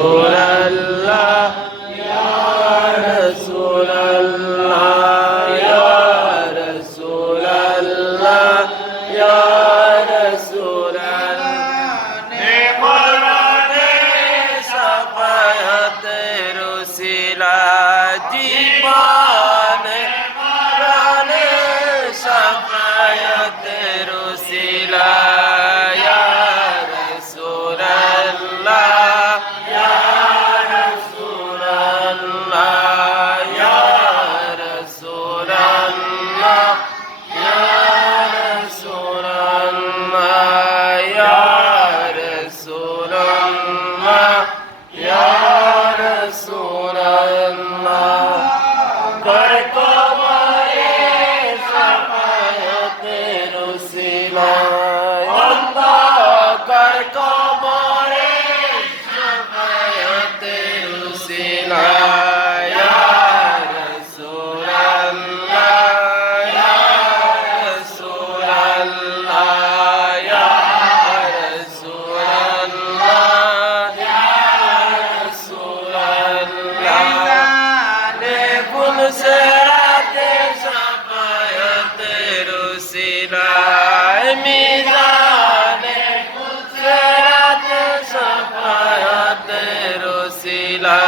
রাসূলুল্লাহ ইয়া রাসূলুল্লাহ ইয়া রাসূলুল্লাহ ইয়া রাসূলুল্লাহ নিকরানে শাফায়াতের ওসিলা জীবনে প্রাণে শাফায়াতের ওসিলা ইয়া রাসূলুল্লাহ ইয়া রাসূলুল্লাহ ইয়া রাসূলুল্লাহ ইয়া রাসূলুল্লাহ ইয়া রাসূলুল্লাহ ইয়া রাসূলুল্লাহ কর কবরে শাফায়াতের ওসিলা অন্ধকার কবরে শাফায়াতের ওসিলা ইয়া রাসূলুল্লাহ ইয়া রাসূলুল্লাহ ইয়া রাসূলুল্লাহ ইয়া রাসূলুল্লাহ নেকুল সিরাতে শাফায়াতের ওসিলা মিজানে কুল সিরাতে শাফায়াতের ওসিলা